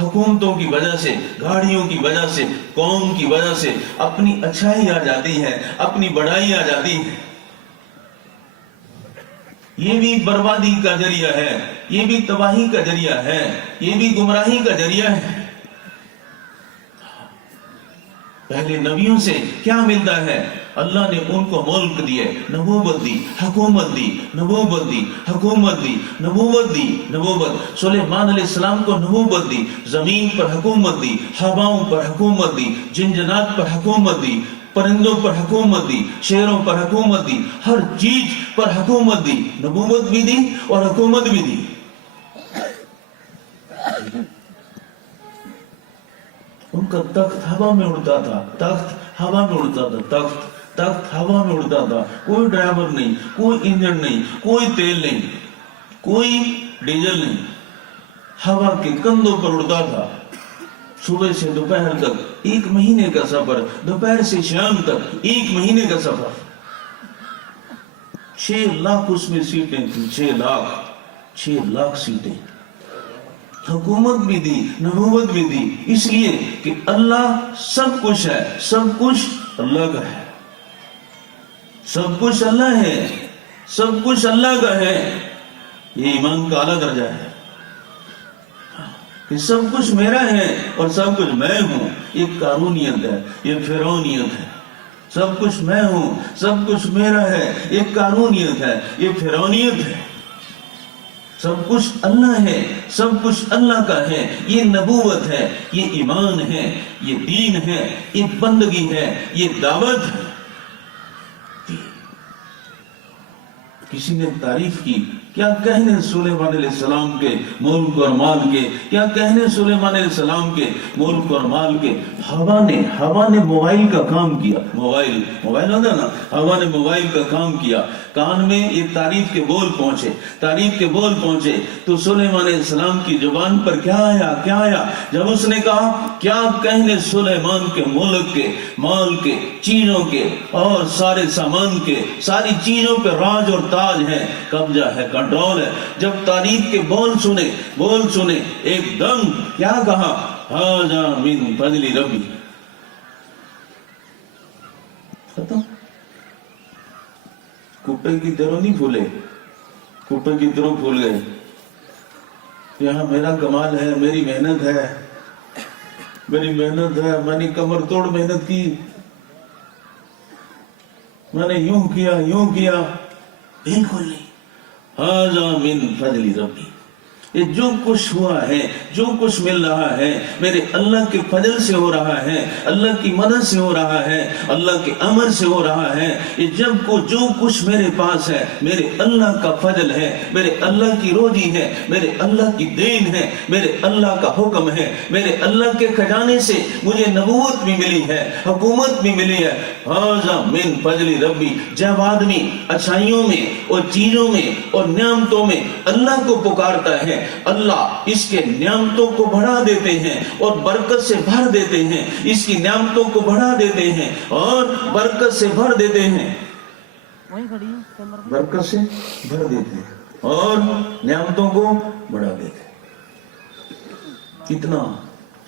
حکومتوں کی وجہ سے، گاڑیوں کی وجہ سے، قوم کی وجہ سے اپنی اچھائی آ جاتی ہے، اپنی بڑائی آ جاتی ہے، یہ بھی بربادی کا ذریعہ ہے، یہ بھی تباہی کا ذریعہ ہے، یہ بھی گمراہی کا ذریعہ ہے۔ پہلے نبیوں سے کیا ملتا ہے؟ اللہ نے ان کو ملک دیے، نبوت دی، حکومت دی، نبوت دی، حکومت دی، نبوت دی، نبوت۔ سلیمان علیہ السلام کو نبوت دی، زمین پر حکومت دی، ہواؤں پر حکومت دی، جنات پر حکومت دی، پرندوں پر حکومت دی، شیروں پر حکومت دی، ہر چیز پر حکومت دی، نبوت بھی دی اور حکومت بھی دی۔ ان کا تخت ہوا میں اڑتا تھا، تخت ہوا میں اڑتا تھا، تخت ہوا میں اڑتا تھا، کوئی ڈرائیور نہیں، کوئی انجن نہیں، کوئی تیل نہیں، کوئی ڈیزل نہیں، ہوا کے کندھوں پر اڑتا تھا۔ صبح سے دوپہر تک 1 مہینے کا سفر، دوپہر سے شام تک 1 مہینے کا سفر۔ 6 لاکھ اس میں سیٹیں تھیں، 6 لاکھ سیٹیں۔ حکومت بھی دی، نبوت بھی دی، اس لیے کہ اللہ سب کچھ ہے، سب کچھ اللہ کا ہے، سب کچھ اللہ ہے، سب کچھ اللہ کا ہے۔ یہ ایمان کا اعلیٰ درجہ ہے کہ سب کچھ میرا ہے اور سب کچھ میں ہوں۔ یہ قارونیت ہے، یہ فرعونیت ہے۔ سب کچھ میں ہوں، سب کچھ میرا ہے، یہ قارونیت ہے، یہ فرعونیت ہے۔ سب کچھ اللہ ہے، سب کچھ اللہ کا ہے، یہ نبوت ہے، یہ ایمان ہے، یہ دین ہے، یہ بندگی ہے، یہ دعوت ہے۔ کسی نے تعریف کی، کیا کہنے سلیمان علیہ السلام کے ملک اور مال کے، کیا کہنے سلیمان علیہ السلام کے ملک اور مال کے۔ ہوا نے موبائل کا کام کیا، موبائل ہوتا نا، ہوا نے موبائل کا کام کیا، کان میں یہ تعریف کے بول پہنچے، تعریف کے بول پہنچے تو سلیمان علیہ السلام کی زبان پر کیا آیا؟ جب اس نے کہا کیا کہنے سلیمان کے ملک کے، مال کے، چیزوں کے اور سارے سامان کے، ساری چیزوں پہ راج اور تاج ہے، قبضہ ہے، کنٹرول ہے۔ جب تعریف کے بول سنے ایک دم کیا کہا؟ ھذا من فضل ربی۔ ختم۔ کپڑے کی طرح نہیں پھولے، کپڑے کی طرح پھول گئے۔ یہاں میرا کمال ہے، میری محنت ہے، میری محنت ہے، میں نے کمر توڑ محنت کی، میں نے یوں کیا، بالکل نہیں۔ ھذا من فضل ربی۔ یہ جو کچھ ہوا ہے، جو کچھ مل رہا ہے، میرے اللہ کے فضل سے ہو رہا ہے، اللہ کی مدد سے ہو رہا ہے، اللہ کے امر سے ہو رہا ہے۔ یہ جو کچھ میرے پاس ہے، میرے اللہ کا فضل ہے، میرے اللہ کی روزی ہے، میرے اللہ کی دین ہے، میرے اللہ کا حکم ہے، میرے اللہ کے خزانے سے مجھے نبوت بھی ملی ہے، حکومت بھی ملی ہے۔ ھذا من فضل ربی۔ جب آدمی اچھائیوں میں اور چیزوں میں اور نعمتوں میں اللہ کو پکارتا ہے، اللہ اس کے نعمتوں کو بڑھا دیتے ہیں اور برکت سے بھر دیتے ہیں، اس کی نعمتوں کو بڑھا دیتے ہیں اور برکت سے بھر دیتے ہیں، برکت سے بھر دیتے ہیں اور نعمتوں کو بڑھا دیتے ہیں۔ کتنا؟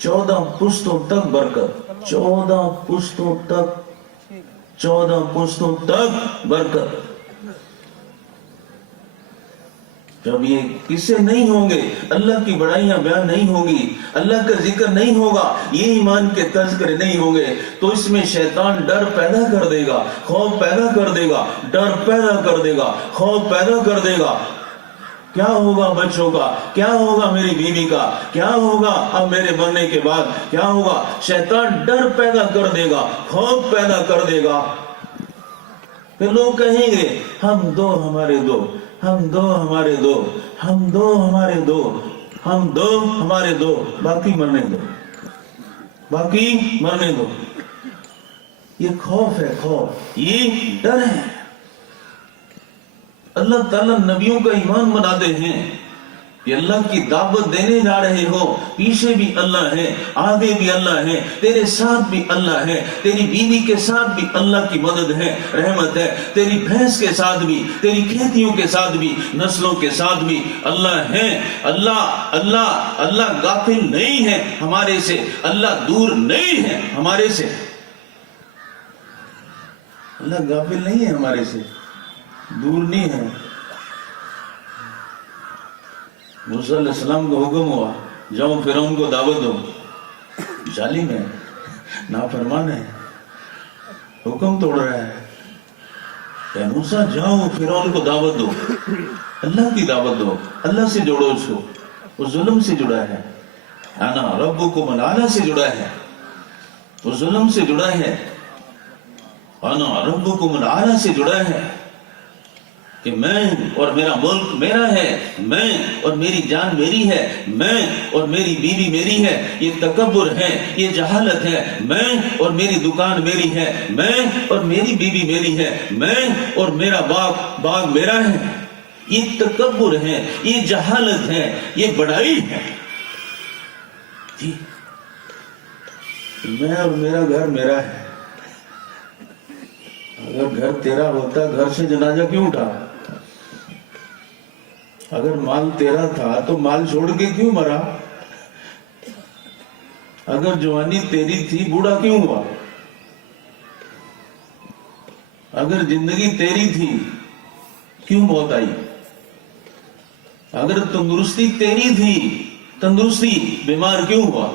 14 پشتوں تک برکت، 14 پشتوں تک برکت۔ جب یہ قصے نہیں ہوں گے، اللہ کی بڑائیاں بیان نہیں ہوگی، اللہ کا ذکر نہیں ہوگا، یہ ایمان کے تذکرے نہیں ہوں گے، تو اس میں شیطان ڈر پیدا کر دے گا، خوف پیدا کر دے گا، ڈر پیدا کر دے گا، خوف پیدا کر دے گا۔ کیا ہوگا بچوں کا؟ کیا ہوگا میری بیوی کا؟ کیا ہوگا اب میرے مرنے کے بعد؟ کیا ہوگا؟ شیطان ڈر پیدا کر دے گا، خوف پیدا کر دے گا۔ پھر لوگ کہیں گے ہم دو ہمارے دو، ہم دو ہمارے دو، ہم دو ہمارے دو، ہم دو ہمارے دو، باقی مرنے دو، باقی مرنے دو۔ یہ خوف ہے، خوف، یہ ڈر ہے۔ اللہ تعالیٰ نبیوں کا ایمان بناتے ہیں، یہ اللہ کی دعوت دینے جا رہے ہو، پیچھے بھی اللہ ہے، آگے بھی اللہ ہے، تیرے ساتھ بھی اللہ ہے، تیری بیوی کے ساتھ بھی اللہ کی مدد ہے، رحمت ہے، تیری بھینس کے ساتھ بھی، تیری کھیتیوں کے ساتھ بھی، نسلوں کے ساتھ بھی اللہ ہے۔ اللہ غافل نہیں ہے ہمارے سے، اللہ دور نہیں ہے ہمارے سے، اللہ غافل نہیں ہے ہمارے سے، دور نہیں ہے۔ موسیٰ علیہ السلام کو حکم ہوا جاؤ فرعون کو دعوت دو، ظالم ہے، نافرمان ہے، حکم توڑ رہا ہے، کہ موسیٰ جاؤ فرعون کو دعوت دو، اللہ کی دعوت دو، اللہ سے جوڑو اس کو، وہ ظلم سے جڑا ہے، انا ربکم الاعلی سے جڑا ہے، وہ ظلم سے جڑا ہے، انا ربکم الاعلی سے جڑا ہے، کہ میں اور میرا ملک میرا ہے، میں اور میری جان میری ہے، میں اور میری بیوی میری ہے، یہ تکبر ہے، یہ جہالت ہے، میں اور میری دکان میری ہے، میں اور میری بیوی میری ہے، میں اور میرا باغ میرا ہے، یہ تکبر ہے، یہ جہالت ہے، یہ بڑائی ہے، جی میں اور میرا گھر میرا ہے۔ اگر گھر تیرا ہوتا گھر سے جنازہ کیوں اٹھا؟ اگر مال تیرا تھا تو مال چھوڑ کے کیوں مرا؟ اگر جوانی تیری تھی بوڑھا کیوں ہوا؟ اگر زندگی تیری تھی کیوں موت آئی؟ اگر تندرستی تیری تھی تندرستی بیمار کیوں ہوا؟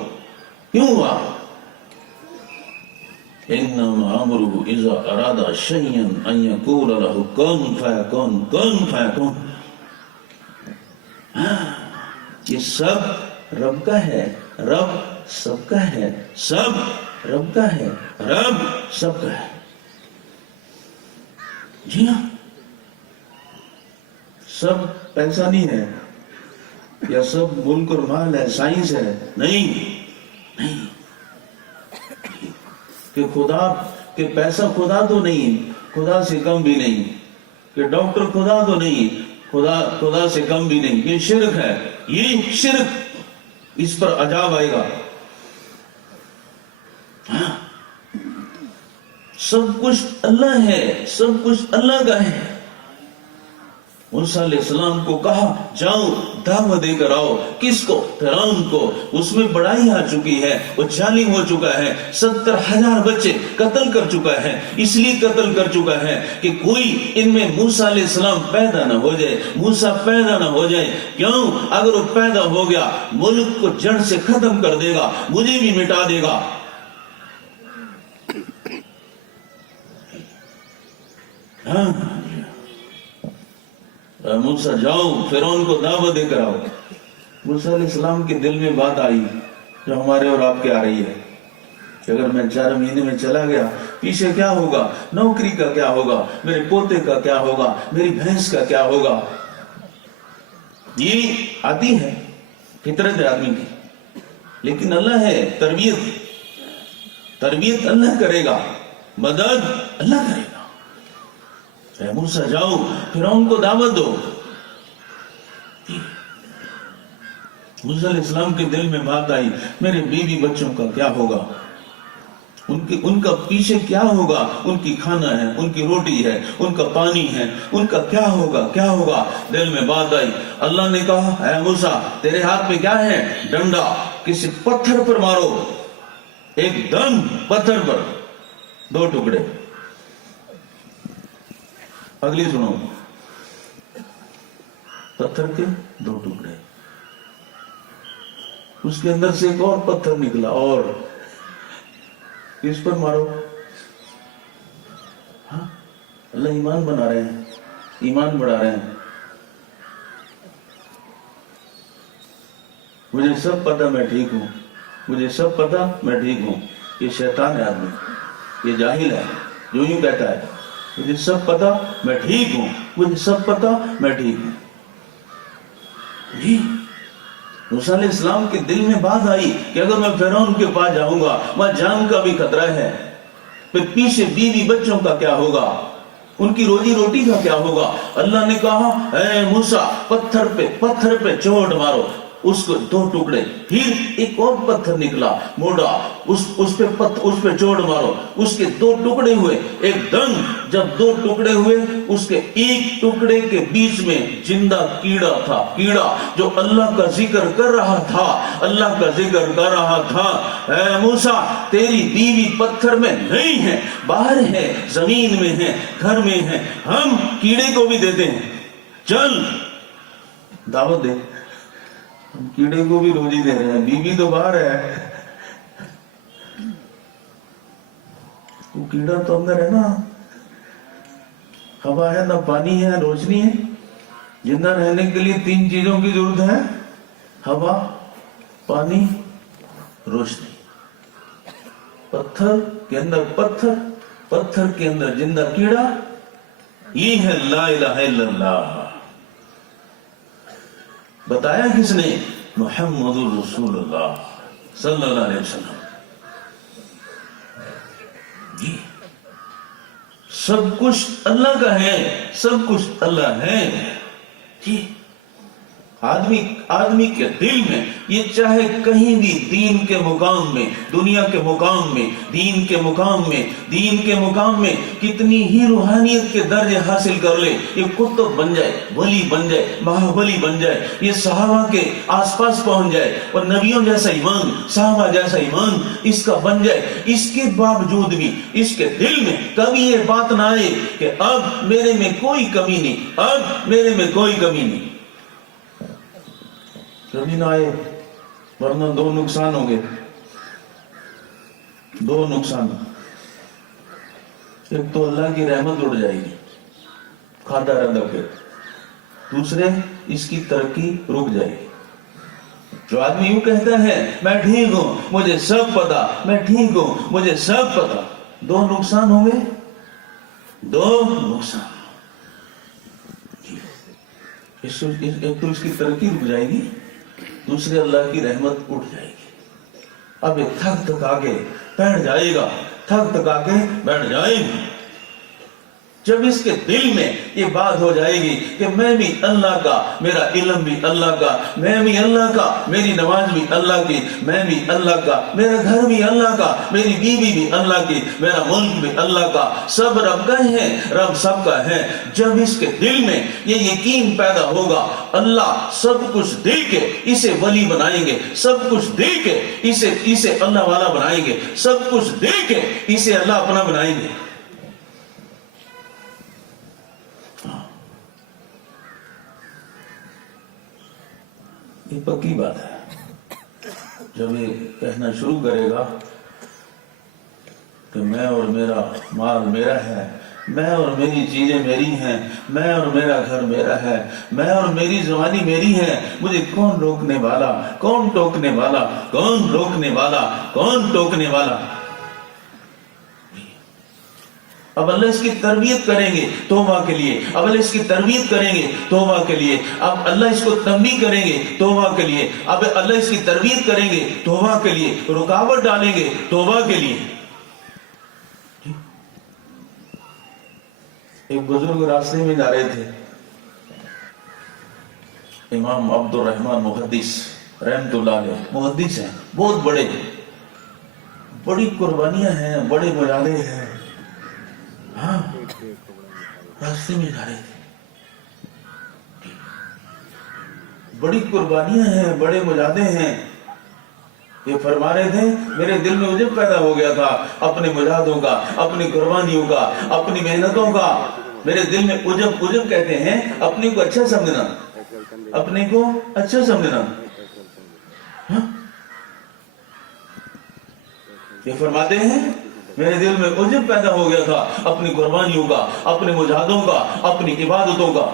انما امره اذا اراد شيئا ان يقول له كن فيكون۔ یہ سب رب کا ہے، رب سب کا ہے، سب رب کا ہے، رب سب کا ہے، جی ہاں۔ سب پیسہ نہیں ہے یا سب ملک اور مال ہے، سائنس ہے، نہیں کہ خدا کہ پیسہ خدا تو نہیں، خدا سے کم بھی نہیں، کہ ڈاکٹر خدا تو نہیں، خدا سے کم بھی نہیں، یہ شرک ہے، یہ شرک، اس پر عذاب آئے گا۔ سب کچھ اللہ ہے، سب کچھ اللہ کا ہے۔ موسیٰ علیہ السلام کو کہا جاؤ دعوت دے کر آؤ، کس کو؟ فرعون کو، اس میں بڑائی آ چکی ہے، وہ ظالم ہو چکا ہے، 70,000 بچے قتل کر چکا ہے، اس لیے قتل کر چکا ہے کہ کوئی ان میں موسیٰ علیہ السلام پیدا نہ ہو جائے، موسیٰ پیدا نہ ہو جائے۔ کیوں؟ اگر وہ پیدا ہو گیا ملک کو جڑ سے ختم کر دے گا، مجھے بھی مٹا دے گا۔ موسیٰ جاؤ فرعون کو دعوت دے کر آؤ۔ موسیٰ علیہ السلام کے دل میں بات آئی جو ہمارے اور آپ کے آ رہی ہے کہ اگر میں 4 مہینے میں چلا گیا پیچھے کیا ہوگا، نوکری کا کیا ہوگا، میرے پوتے کا کیا ہوگا، میری بھینس کا کیا ہوگا۔ یہ آتی ہے، فطرت ہے آدمی کی، لیکن اللہ ہے، تربیت اللہ کرے گا، مدد اللہ کرے گا۔ اے موسیٰ جاؤ فرعون کو دعوت دو۔ موسیٰ علیہ السلام کے دل میں بات آئی میرے بیوی بچوں کا کیا ہوگا، ان کا پیچھے کیا ہوگا، ان کی کھانا ہے، ان کی روٹی ہے، ان کا پانی ہے، ان کا کیا ہوگا۔ دل میں بات آئی، اللہ نے کہا اے موسیٰ تیرے ہاتھ میں کیا ہے؟ ڈنڈا، کسی پتھر پر مارو، ایک دم پتھر پر 2 ٹکڑے۔ اگلی سنو، پتھر کے 2 ٹکڑے، اس کے اندر سے ایک اور پتھر نکلا، اور کس پر مارو؟ ہاں اللہ ایمان بنا رہے ہیں، ایمان بڑھا رہے ہیں۔ مجھے سب پتا میں ٹھیک ہوں، مجھے سب پتا میں ٹھیک ہوں۔ یہ شیطان ہے آدمی، یہ جاہل ہے جو یوں کہتا ہے مجھے سب پتا میں ٹھیک ہوں، مجھے سب پتا میں ٹھیک ہوں۔ جی موسیٰ علیہ السلام کے دل میں بات آئی کہ اگر میں فرعون کے پاس جاؤں گا وہاں جان کا بھی خطرہ ہے، پھر پیچھے بیوی بچوں کا کیا ہوگا۔ ان کی روزی روٹی کا کیا ہوگا؟ اللہ نے کہا اے موسیٰ پتھر پہ چوٹ مارو، اس کو 2 ٹکڑے، پھر ایک اور پتھر نکلا موڑا، اس پہ چوٹ مارو، اس کے 2 ٹکڑے ہوئے، ایک دم جب 2 ٹکڑے ہوئے، اس کے ایک ٹکڑے کے بیچ میں زندہ کیڑا تھا، کیڑا جو اللہ کا ذکر کر رہا تھا، اے موسیٰ تیری بیوی پتھر میں نہیں ہے، باہر ہے، زمین میں ہے، گھر میں ہے، ہم کیڑے کو بھی دیتے ہیں، چل دعوت دے، ہم کیڑے کو بھی روزی دے رہے ہیں، بیوی تو باہر ہے، وہ کیڑا تو اندر ہے نا، ہوا ہے نہ پانی ہے، روشنی ہے، زندہ رہنے کے لیے 3 چیزوں کی ضرورت ہے، ہوا، پانی، روشنی۔ پتھر کے اندر پتھر کے اندر زندہ کیڑا، یہ ہے لا الہ الا اللہ۔ بتایا کس نے؟ محمد رسول اللہ صلی اللہ علیہ وسلم۔ جی سب کچھ اللہ کا ہے، سب کچھ اللہ ہے جی۔ آدمی کے دل میں یہ چاہے کہیں بھی دین کے مقام میں، دنیا کے مقام میں، دین کے مقام میں کتنی ہی روحانیت کے درجے حاصل کر لے، یہ قطب بن جائے، ولی بن جائے، مہاولی بن جائے، یہ صحابہ کے آس پاس پہنچ جائے اور نبیوں جیسا ایمان، صحابہ جیسا ایمان اس کا بن جائے، اس کے باوجود بھی اس کے دل میں کبھی یہ بات نہ آئے کہ اب میرے میں کوئی کمی نہیں، کبھی نہ آئے، ورنہ 2 نقصان ہوں گے، 2 نقصان۔ ایک تو اللہ کی رحمت اڑ جائے گی، کھاتا رہتا پھر، دوسرے اس کی ترقی رک جائے گی۔ جو آدمی یوں کہتا ہے میں ٹھیک ہوں، مجھے سب پتا، میں ٹھیک ہوں، مجھے سب پتا، 2 نقصان ہوں گے، 2 نقصان۔ ایک تو اس کی ترقی رک جائے گی، دوسرے اللہ کی رحمت اٹھ جائے گی۔ اب یہ تھک کے بیٹھ جائے گا، بیٹھ جائے گی۔ جب اس کے دل میں یہ بات ہو جائے گی کہ میں بھی اللہ کا، میرا علم بھی اللہ کا، میں بھی اللہ کا، میری نماز بھی اللہ کی، میں بھی اللہ کا، میرا گھر بھی اللہ کا، میری بیوی بھی اللہ کی، میرا ملک بھی اللہ کا، سب رب کا ہے، رب سب کا ہے۔ جب اس کے دل میں یہ یقین پیدا ہوگا، اللہ سب کچھ دے کے اسے ولی بنائیں گے، سب کچھ دے کے اسے اللہ والا بنائیں گے، سب کچھ دے کے اسے اللہ اپنا بنائیں گے۔ یہ پکی بات ہے۔ جب یہ کہنا شروع کرے گا کہ میں اور میرا مال میرا ہے، میں اور میری چیزیں میری ہیں، میں اور میرا گھر میرا ہے، میں اور میری زبانی میری ہے، مجھے کون روکنے والا، کون ٹوکنے والا، کون روکنے والا، کون ٹوکنے والا۔ اب اللہ اس کی تربیت کریں گے توبہ کے لیے، اب اللہ اس کی تربیت کریں گے توبہ کے لیے، اب اللہ اس کو تنبیہ کریں گے توبہ کے لیے، اب اللہ اس کی تربیت کریں گے توبہ کے لیے، رکاوٹ ڈالیں گے توبہ کے لیے۔ ایک بزرگ راستے میں جا رہے تھے، امام عبد الرحمن محدث رحمت اللہ علیہ، محدث ہیں، بہت بڑے، بڑی قربانیاں ہیں، بڑے مجاہدے ہیں، ہاں راستے میں جا رہے تھے، بڑی قربانیاں ہیں، بڑے مجاہدے ہیں۔ یہ فرما رہے تھے میرے دل میں عجب پیدا ہو گیا تھا اپنے مجاہدوں کا، اپنی قربانیوں کا، اپنی محنتوں کا۔ میرے دل میں عجب کہتے ہیں اپنے کو اچھا سمجھنا، اپنے کو اچھا سمجھنا۔ یہ فرماتے ہیں میرے دل میں عجب پیدا ہو گیا تھا اپنی قربانیوں کا، اپنے مجاہدوں کا، اپنی عبادتوں کا۔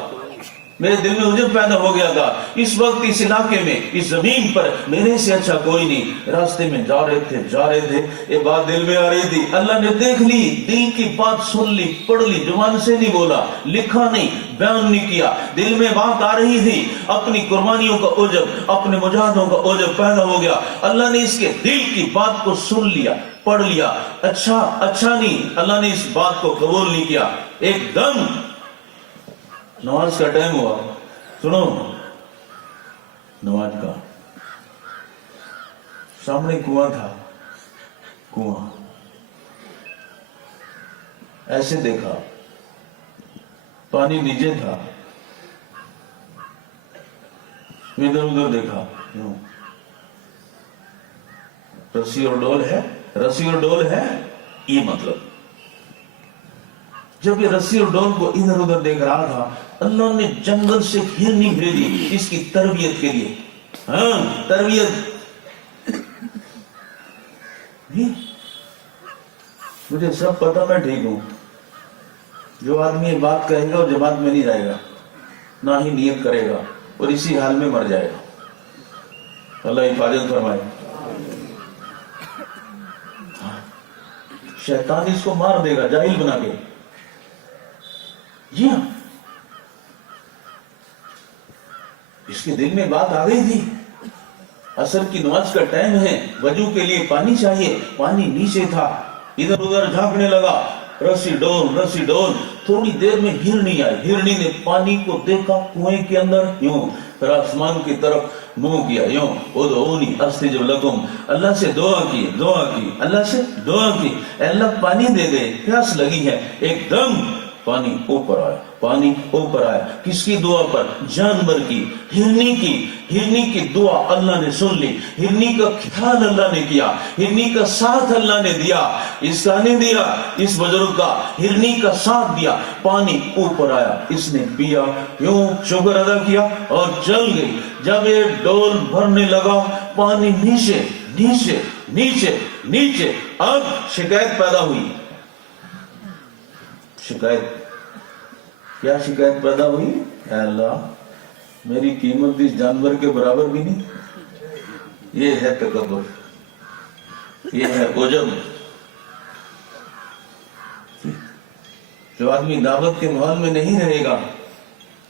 میرے دل میں عجب پیدا ہو گیا تھا اس وقت اس علاقے میں، اس زمین پر میرے سے اچھا کوئی نہیں۔ راستے میں جا رہے تھے، یہ بات دل میں آ رہی تھی، اللہ نے دیکھ لی، دل کی بات سن لی، پڑھ لی، زبان سے نہیں بولا، لکھا نہیں، بیان نہیں کیا. دل میں بات آ رہی تھی, اپنی قربانیوں کا عجب, اپنے مجاہدوں کا عجب پیدا ہو گیا. اللہ نے اس کے دل کی بات کو سن لیا, پڑھ لیا. اچھا نہیں, اللہ نے اس بات کو قبول نہیں کیا. ایک دم نماز کا ٹائم ہوا, سنو نماز کا, سامنے کنواں تھا, کنواں ایسے دیکھا, پانی نیچے تھا, ادھر ادھر دیکھا, رسی اور ڈول ہے, رسی اور ڈول ہے, یہ مطلب. جب یہ رسی اور ڈول کو ادھر ادھر دیکھ رہا تھا, اللہ نے جنگل سے ہرنی بھیجی اس کی تربیت کے لیے. ہاں تربیت. مجھے سب پتا, میں ٹھیک ہوں. جو آدمی یہ بات کہے گا وہ جماعت میں نہیں جائے گا, نہ ہی نیت کرے گا, اور اسی حال میں مر جائے گا. اللہ حفاظت فرمائے. شیطان اس کو مار دے گا جاہل بنا کے. جی ہاں, اس کے دل میں بات آ گئی تھی, عصر کی نماز کا ٹائم ہے, وضو کے لیے پانی چاہیے. پانی نیچے تھا, ادھر ادھر جھانکنے لگا, رسی ڈول رسی ڈول. تھوڑی دیر میں ہرنی آئی, ہرنی نے پانی کو دیکھا کنویں کے اندر, یوں پھر آسمان کی طرف منہ کیا, یوں ادعونی استجب لکم. اللہ سے دعا کی, اللہ سے دعا کی, اے اللہ پانی دے دے, پیاس لگی ہے. ایک دم پانی اوپر آیا, پانی اوپر آیا. کس کی دعا پر؟ جانور کی, ہرنی کی. ہرنی کی دعا اللہ نے سن لی, ہرنی کا خیال اللہ نے کیا, ہرنی کا ساتھ اللہ نے دیا. اس کا نہیں دیا, اس بزرگ کا, ہرنی کا ساتھ دیا. پانی اوپر آیا, اس نے پیا, یوں شکر ادا کیا اور چل گئی. جب یہ ڈول بھرنے لگا, پانی نیچے نیچے نیچے نیچے. اب شکایت پیدا ہوئی. شکایت, کیا شکایت پیدا ہوئی؟ اے اللہ میری قیمت اس جانور کے برابر بھی نہیں. یہ ہے تکبر, یہ ہے عجب. جو آدمی دعوت کے ماحول میں نہیں رہے گا,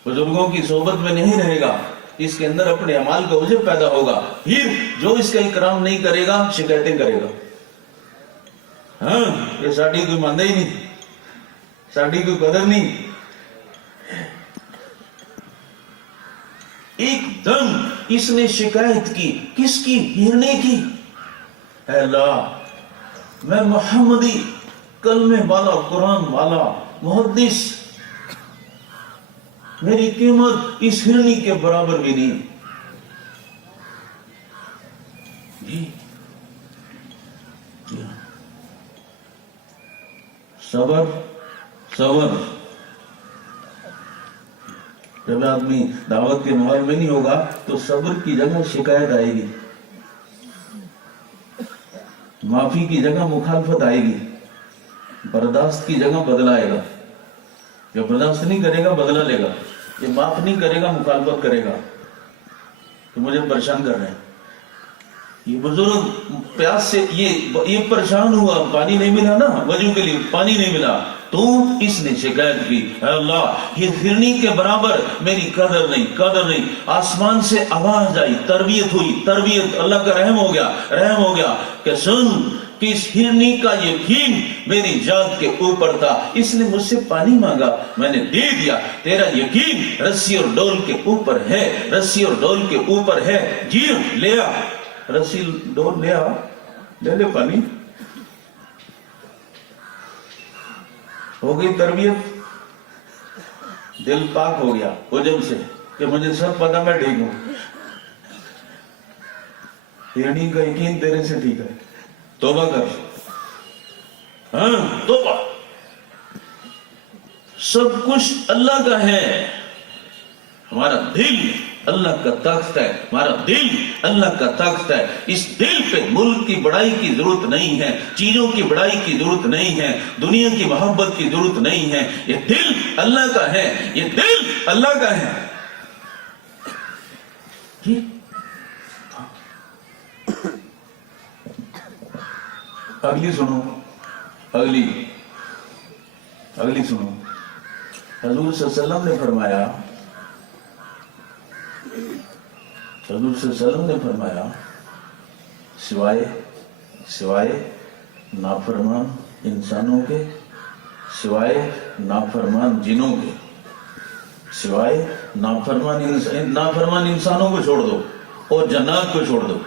بزرگوں کی صحبت میں نہیں رہے گا, اس کے اندر اپنے اعمال کا عجب پیدا ہوگا. پھر جو اس کا اکرام نہیں کرے گا شکایتیں کرے گا. ہاں یہ ساڑھی کوئی ماندہ ہی نہیں, ساڑھی کوئی قدر نہیں. ایک دم اس نے شکایت کی, کس کی؟ ہرنے کی. اے اللہ میں محمدی, کلمے والا, قرآن والا, محدث, میری قیمت اس ہرنی کے برابر بھی نہیں. جی صبر صبر. جب آدمی دعوت کے ماحول میں نہیں ہوگا تو صبر کی جگہ شکایت آئے گی, معافی کی جگہ مخالفت آئے گی, برداشت کی جگہ بدلہ آئے گا. جو برداشت نہیں کرے گا بدلہ لے گا, یہ معاف نہیں کرے گا مخالفت کرے گا کہ مجھے پریشان کر رہے ہیں. یہ بزرگ پیاس سے یہ پریشان ہوا, پانی نہیں ملا نا, وضو کے لیے پانی نہیں ملا, تو اس نے شکایت کی, اے اللہ یہ ہرنی کے برابر میری قدر نہیں, قدر نہیں. آسمان سے آواز آئی, تربیت ہوئی, تربیت. اللہ کا رحم ہو گیا, رحم ہو گیا کہ سن کہ اس ہرنی کا یقین میری ذات کے اوپر تھا. اس نے مجھ سے پانی مانگا, میں نے دے دیا. تیرا یقین رسی اور ڈول کے اوپر ہے, رسی اور ڈول کے اوپر ہے. جی لے آ, رسی ڈول لے آ, لے لے پانی. ہو گئی تربیت, دل پاک ہو گیا عجب سے کہ مجھے سب پتا, میں ٹھیک ہوں. ہرنی کا یقین تیرے سے ٹھیک ہے, توبہ کر. ہاں توبہ. سب کچھ اللہ کا ہے, ہمارا دل اللہ کا تخت ہے, ہمارا دل اللہ کا تخت ہے. اس دل پہ ملک کی بڑائی کی ضرورت نہیں ہے, چیزوں کی بڑائی کی ضرورت نہیں ہے, دنیا کی محبت کی ضرورت نہیں ہے. یہ دل اللہ کا ہے, یہ دل اللہ کا ہے. اگلی سنو, اگلی سنو. حضور صلی اللہ علیہ وسلم نے فرمایا، حضور صلی اللہ علیہ وسلم نے فرمایا سوائے نافرمان انسانوں کے، سوائے نافرمان جنوں کے، سوائے نافرمان انسانوں کو چھوڑ دو اور جنات کو چھوڑ دو،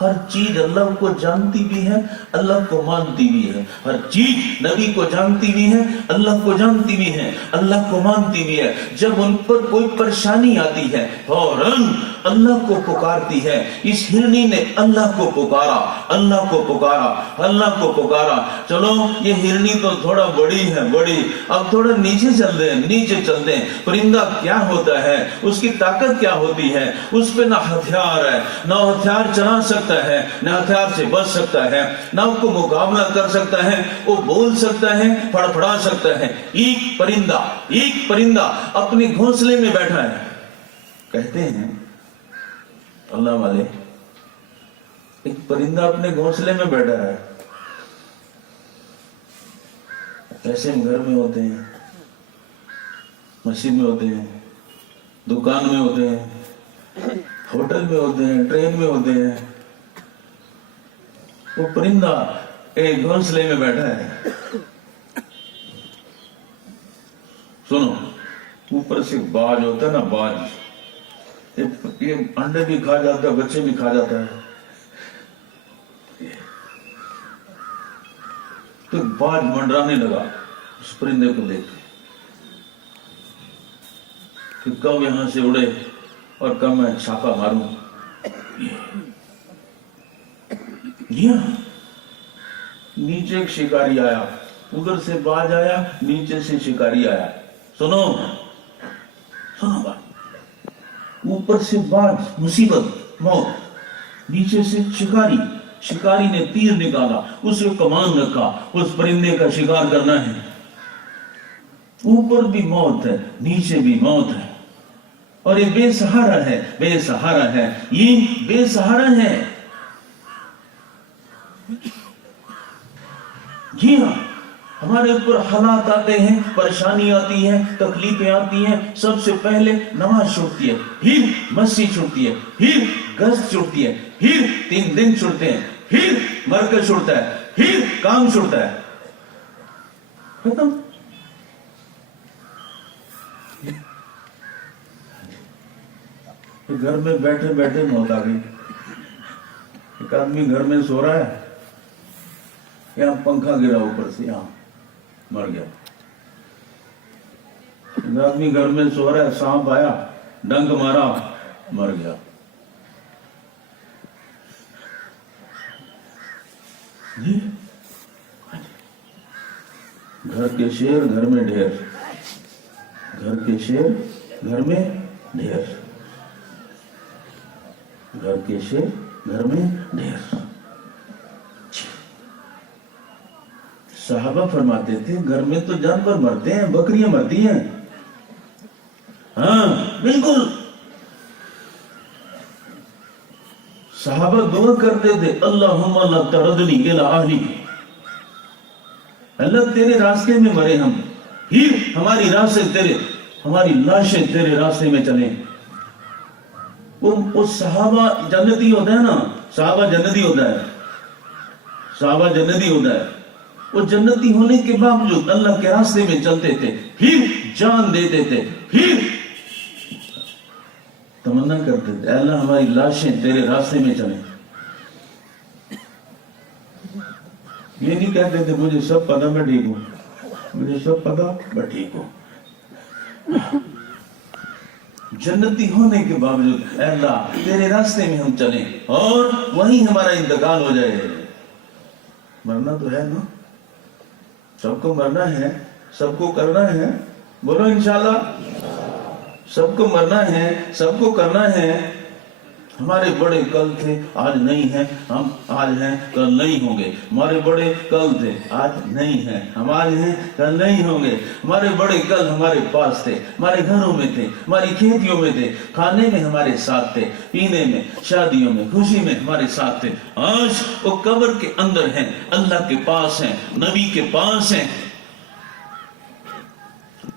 ہر چیز اللہ کو جانتی بھی ہے، اللہ کو مانتی بھی ہے، ہر چیز نبی کو جانتی بھی ہے، اللہ کو جانتی بھی ہے، اللہ کو مانتی بھی ہے۔ جب ان پر کوئی پریشانی آتی ہے فوراً اللہ کو پکارتی ہے۔ اس ہرنی نے اللہ کو پکارا، اللہ کو پکارا، اللہ کو پکارا۔ چلو یہ ہرنی تو تھوڑا بڑی ہے، بڑی، اب تھوڑا نیچے چلتے ہیں، نیچے چلتے ہیں۔ پرندہ کیا ہوتا ہے، اس کی طاقت کیا ہوتی ہے، اس پہ نہ ہتھیار ہے، نہ ہتھیار چلا سکتا ہے، نہ ہتھیار سے بچ سکتا ہے، نہ ان کو مقابلہ کر سکتا ہے، وہ بول سکتا ہے، پھڑپھڑا سکتا ہے۔ ایک پرندہ اپنے گھونسلے میں بیٹھا ہے۔ کہتے ہیں اللہ والے، ایک پرندہ اپنے گھونسلے میں بیٹھا ہے۔ ایسے ہم گھر میں ہوتے ہیں، مسجد میں ہوتے ہیں، دکان میں ہوتے ہیں، ہوٹل میں ہوتے ہیں، ٹرین میں ہوتے ہیں، وہ پرندہ ایک گھونسلے میں بیٹھا ہے۔ سنو، اوپر سے باج ہوتا ہے نا، باج، یہ انڈے بھی کھا جاتا ہے، بچے بھی کھا جاتا ہے۔ تو باج منڈرانے لگا اس پرندے کو دیکھ کہ کب یہاں سے اڑے اور کب میں چھاپا ماروں۔ نیچے ایک شکاری آیا، ادھر سے باج آیا، نیچے سے شکاری آیا۔ سنو بات، اوپر سے باج، مصیبت، موت، نیچے سے شکاری نے تیر نکالا، اس نے کمان رکھا، اس پرندے کا شکار کرنا ہے۔ اوپر بھی موت ہے، نیچے بھی موت ہے، اور یہ بے سہارا ہے، بے سہارا ہے، یہ بے سہارا ہے۔ جی ہاں، ہمارے اوپر حالات آتے ہیں، پریشانی آتی ہے، تکلیفیں آتی ہیں، سب سے پہلے نماز چھوٹتی ہے، پھر مسجد چھوٹتی ہے، پھر گشت چھوٹتی ہے، پھر 3 دن چھوٹتے ہیں، پھر مرکز چھوٹتا ہے، پھر کام چھوٹتا ہے، ختم۔ گھر میں بیٹھے بیٹھے موت آ گئی۔ ایک آدمی گھر میں سو رہا ہے، یہاں پنکھا گرا اوپر سے، یہاں مر گیا۔ ایک آدمی گھر میں سو رہا ہے، سانپ آیا، ڈنک مارا، مر گیا۔ گھر کے شیر گھر میں ڈھیر، گھر کے شیر گھر میں ڈھیر، گھر کے شیر گھر میں ڈھیر۔ صحابہ فرماتے تھے گھر میں تو جانور مرتے ہیں، بکریاں مرتی ہیں۔ ہاں بالکل، صحابہ دعا کرتے تھے، اللہم لا تردنی الی اہلی، اللہ تیرے راستے میں مرے ہم، پھر ہماری لاشیں تیرے راستے میں چلیں۔ وہ صحابہ جنتی ہوتا ہے نا، صحابہ جنتی ہوتا ہے، صحابہ جنتی ہوتا ہے۔ وہ جنتی ہونے کے باوجود اللہ کے راستے میں چلتے تھے، پھر جان دیتے تھے، پھر تمنا کرتے تھے اللہ ہماری لاشیں تیرے راستے میں چلیں۔ یہ نہیں کہتے تھے مجھے سب پتا میں ٹھیک ہوں، مجھے سب پتا میں ٹھیک ہوں۔ جنتی ہونے کے باوجود اے اللہ تیرے راستے میں ہم چلیں اور وہیں ہمارا انتقال ہو جائے۔ مرنا تو ہے نا، سب کو مرنا ہے، سب کو کرنا ہے، بولو انشاءاللہ، سب کو مرنا ہے، سب کو کرنا ہے۔ ہمارے بڑے کل تھے آج نہیں ہیں، ہم آج ہیں کل نہیں ہوں گے۔ ہمارے بڑے کل تھے آج نہیں ہیں، ہم آج ہیں کل نہیں ہوں گے۔ ہمارے بڑے کل ہمارے پاس تھے، ہمارے گھروں میں تھے، ہماری کھیتیوں میں تھے، کھانے میں ہمارے ساتھ تھے، پینے میں، شادیوں میں، خوشی میں ہمارے ساتھ تھے۔ آج وہ قبر کے اندر ہیں، اللہ کے پاس ہیں، نبی کے پاس ہیں۔